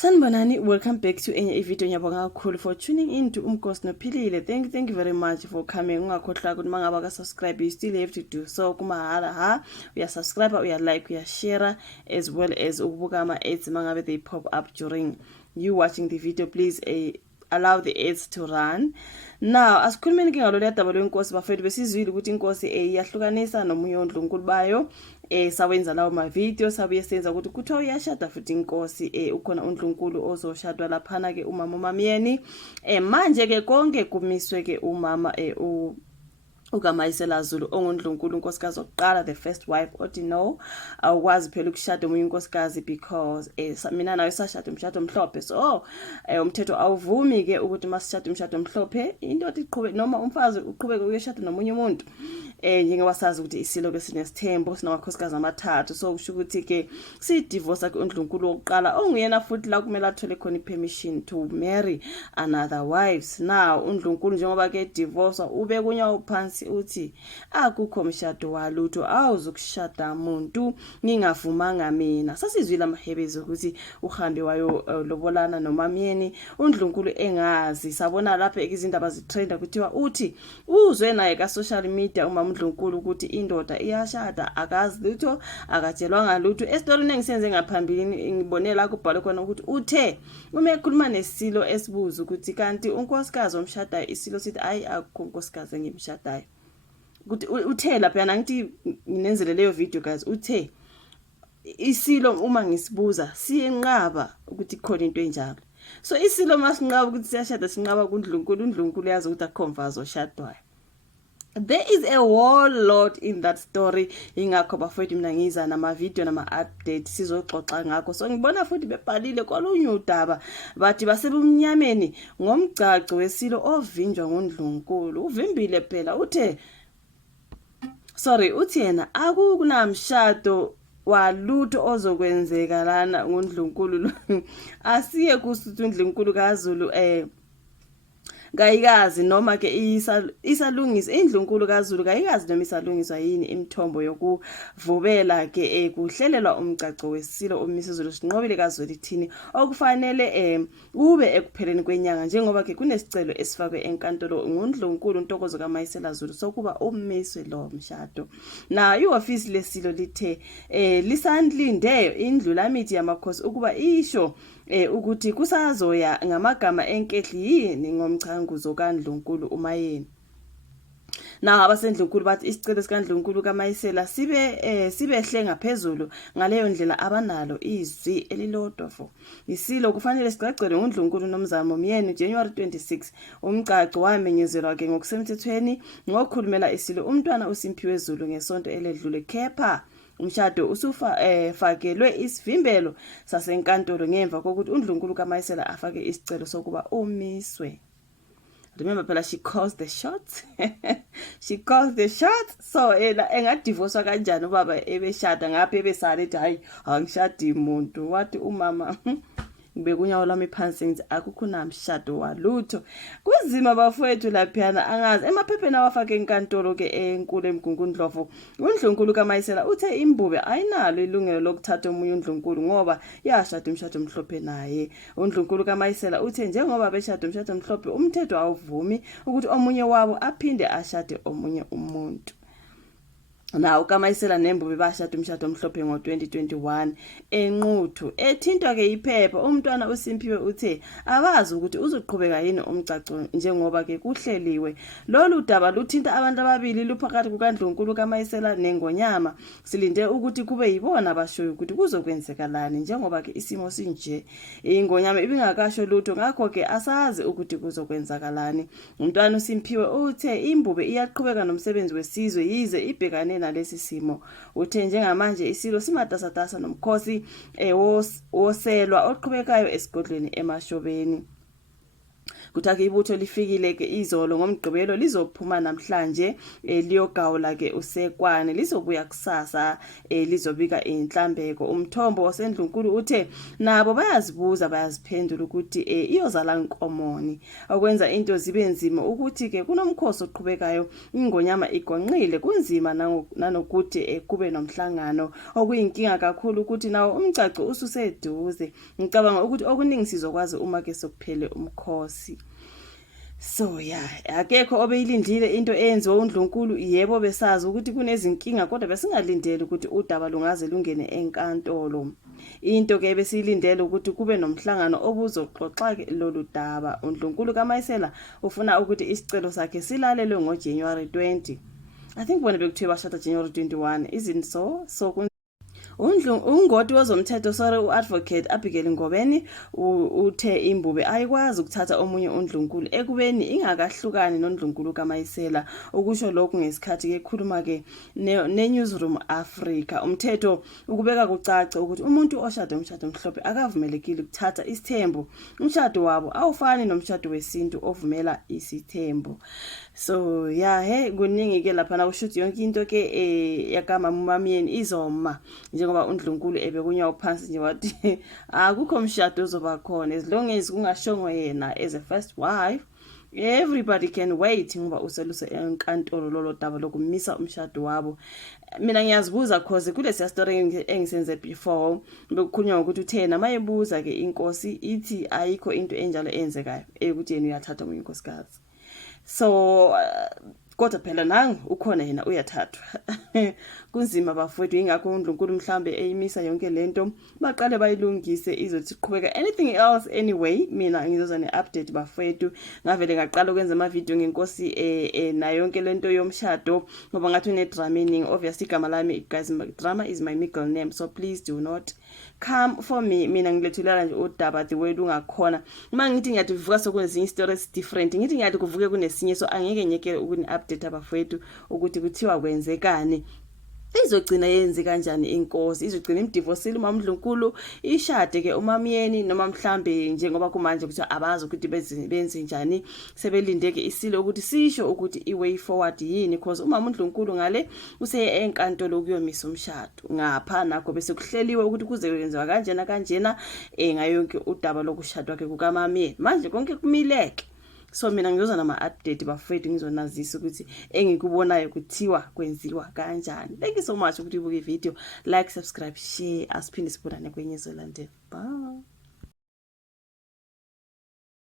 Sanibonani, welcome back to a video. Ngiyabonga kakhulu for tuning in to Umkhosi Nophilile. Thank you very much for coming. Ungakhohlwa ukuthi mangaba ka subscribe, you still have to do so. Kumahala ha, uya subscribe, uya like, uya share, as well as ukubuka ama ads mangabe they pop up during you watching the video. Please allow the ads to run. Now asikhulumeni ke ngalolu daba lwenkosi bafethu, besizwile ukuthi inkosi iyahlukanisa nomunye uNdlunkulu bayo. Sawenza lawo ma video sabuye senza ukuthi kuthiwa uyashada futhi inkosi ukhona uNdlunkulu ozoshadwa laphana ke umama uMamyeni. Manje ke konke kumiswe ke umama ukaMayisela Zulu onguNdlunkulu unkosikazi oqala, the first wife. Othi no, awukwazi phela ukushada umunye unkosikazi because mina nawe sashada umshado omhlophe. So umthetho awuvumi ke ukuthi masishada umshado omhlophe indoda iqhubeke noma umfazi uqhubeke uyeshada nomunye umuntu. Njengowasazi ukuthi isilo ke sinesithembo sinamakhosikazi amathathu. So kusho ukuthi ke si divorce ke uNdlunkulu oqala onguyena futhi la kumele athole khona ipermission to marry another wives. Now uNdlunkulu njengoba ke divorce ube kunyawo phansi uthi akukho mshado walutho awuzukushada umuntu ngingavumanga mina. Sasizwile amahebezi ukuthi uhambe wayo lobolana noMamyeni uNdlunkulu engazi. Sabona lapha izindaba zitrenda kuthiwa uthi uzwe naye ka social media umama uNdlunkulu ukuthi indoda iyashada akazi lutho akatshelwa ngalutho. Esitorini engisenze ngaphambili ngibone la kubhalwe khona ukuthi uthe uma ekhuluma nesilo esibuza ukuthi kanti unkosikazi omshadayo isilo sithi ayi akukho unkosikazi engimshadayo. Ukuthi uthe lapha yana ngithi nginenzele leyo video guys, uthe isilo uma ngisibuza siyenqaba ukuthi khona into enjalo. So isilo masinqaba ukuthi siyashada sinqaba kuNdlunkulu, uNdlunkulu yazi ukuthi akhomvazo oshadwayo. There is a whole lot in that story. Ingakho bafethu mina ngiza nama video nama update sizoxoxa ngakho. So ngibona futhi bebhalile kolunye udaba bathi basebumnyameni ngomgcaco wesilo ovinjwa nguNdlunkulu. Uvimbile phela uthi yena akukunamshado walutho ozokwenzeka lana nguNdlunkulu. Asiye kusuthi uNdlunkulu kaZulu kayikazi noma ke isalungisa iNdlunkulu kaZulu kayikazi noma isalungiswa yini imithombo yokuvubela ke kuhlelelwa umgcaco wesilo omisizulu sinqobile kaZulu ithini okufanele ube ekupheleni kwenyanga njengoba ke kunesicelo esifakwe enkantolo nguNdlunkulu Ntokozo kaMayisela Zulu sokuba umiswe lo mshado. Na ioffice lesilo lithe lisandlinde indlulamithi yamakhosi ukuba isho ukuthi kusazoya ngamagama enkehli yini ngomchanguzo kaNdlunkulu uMayeni. Na abaseNdlunkulu bathi isicelo sikaNdlunkulu kaMayisela sibehle ngaphezulu ngaleyo ndlela abanalo izwi elilodwa fo isilo kufanele sigcagcele nguNdlunkulu nomzamo Myeni January 26 umgcaco wamenyezelwa ke ngokusemthethweni ngokukhulumela isilo umntwana uSimphiwe Zulu ngesonto eledlule kepha umshado fakelwe isivimbelo sasenkantolo ngemva kokuthi uNdlunkulu kaMayisela afake isicelo sokuba umiswe. Remember phela she calls the shots. She calls the shots. So engadivorce kanjani ubaba ebeshada ngapha ebesala ethi hayi angishadi umuntu. Wathi umama bekunyawo lami phansi ngithi akukho namshado walutho. Kuzima bafowethu laphana angazi emaphepheni awafake enkantolo ke enkulu eMgungundlovu. uNdlunkulu kaMayisela uthe imbube ayinalo ilungelo lokuthatha umunye uNdlunkulu ngoba yashada umshado omhlophe naye. uNdlunkulu kaMayisela uthe njengoba beshada umshado omhlophe umthetho awuvumi ukuthi omunye wabo aphinde ashade omunye umuntu. Na ukaMayisela nembube bashada umshado omhlophe ngo2021 enquthu ethintwa ke iphepha. Umntwana uSimphiwe uthe abazi ukuthi uzoqhubeka yini umgcaco njengoba ke kuhleliwe. Lolu daba luthinta abantu ababili luphakathi kukaNdlunkulu kaMayisela neNgonyama. Silinde ukuthi kube yibona bashoyo ukuthi kuzokwenzekalani njengoba ke isimo sinje. iNgonyama ibingakasho lutho ngakho ke asazi ukuthi kuzokwenzakalani. Umntwana uSimphiwe uthe imbube iyaqhubeka nomsebenzi wesizwe yize ibhekane nalesi simo. Uthe njengamanje isilo simatasatasa nomkhosi woselwa oqhubekayo esigodlweni eMashobeni. Kuthiwa ibutho lifikile ke izolo ngomgqibelo lizophuma namhlanje liyogawula ke uSekwane lizobuya kusasa lizobika inhlambeko. Umthombo waseNdlunkulu uthe nabo bayazibuza bayaziphendula ukuthi iyozala nkomoni okwenza into zibe nzima ukuthi ke kunomkhosi oqhubekayo ingonyama igonqile kunzima nanokuthi kube nomhlangano okuyinkinga kakhulu ukuthi nawo umgcagco ususeduze. Ngicabanga ukuthi okuningi sizokwazi uma ke sokuphele umkhosi. So akekho obeyilindile into eyenziwa uNdlunkulu. Yebo besazi ukuthi kunezinkinga kodwa besingalindeli ukuthi udaba lungaze lungene enkantolo. Into ke besiyilindele ukuthi kube nomhlangano obuzoxoxa ke lolu daba. uNdlunkulu kaMayisela ufuna ukuthi isicelo sakhe silalelwe ngoJanuary 20. I think bona bekuthiwe bashada January 21 isn't so ungoti wezomthetho u-advocate Abigail Ngobeni uthe imbube ayikwazi ukuthatha omunye uNdlunkulu ekubeni ingakahlukani noNdlunkulu kaMayisela. Ukusho lokhu ngesikhathi ke khuluma ke neNewsroom Africa. Umthetho ukubeka kucace ukuthi umuntu oshada umshado omhlophe akavumelekile ukuthatha isithembu. Umshado wabo awufani nomshado wesintu ovumela isithembu. So kuningi ke lapha na ushuthi yonke into ke yakamamamyeni izoma njengoba uNdlunkulu ebekunyawo phansi nje wathi akukho mshado ozoba khona as long as kungashongo yena as a first wife. Everybody can wait ngoba useluse enkantolo lolo daba lokumisa umshado wabo. Mina ngiyazibuza cause kule story engisenze before bekukhulunywa ukuthi uthena mayebuza ke inkosi ithi ayikho into enjalo enzekayo ukuthi yena uyathatha umunye inkosikazi. So kodwa phela nangu ukhona yena uyathathwa. Kunzima bafowethu ingakho uNdlunkulu mhlambe eyimisa yonke lento baqale bayilungise izothi qhubeka anything else anyway. Mina ngizoza neupdate bafowethu ngavele ngaqala ukwenza ama video ngenkosi na yonke lento yomshado ngoba ngathi une drama obviously igama lami guys drama is my middle name so please do not come for me. Mina ngilethulela nje udaba the way lungakhona uma ngithi ngiyathi kuvuka sokwenza stories different ngithi ngiyathi kuvuke kunesinye so angeke nyekele ukuni update abafowethu ukuthi kuthiwa kwenzekani. Izogcina yenze kanjani inkosi izogcina imdivorceile uMaMdlunkulu ishade ke uMamyeni noma mhlambe njengoba kumanje ukuthi abazi ukuthi benze njani sebelindeke isile ukuthi sisho ukuthi iway forward yini because uMaMdlunkulu ngale useye enkantolo ukuyomisa umshado ngapha nakho bese kuhleliwe ukuthi kuze kwenziwa kanjena ngayonke udaba lokushadwa ke kukaMamyeni manje konke kumileke. So mina ngizoza nama update bafowethu ngizonazisa ukuthi engikubonayo kuthiwa kwenziwa kanjani. Thank you so much ukuthi ubuke video, like, subscribe, share, asiphinde sibonane kwenye ezolandela. Bye.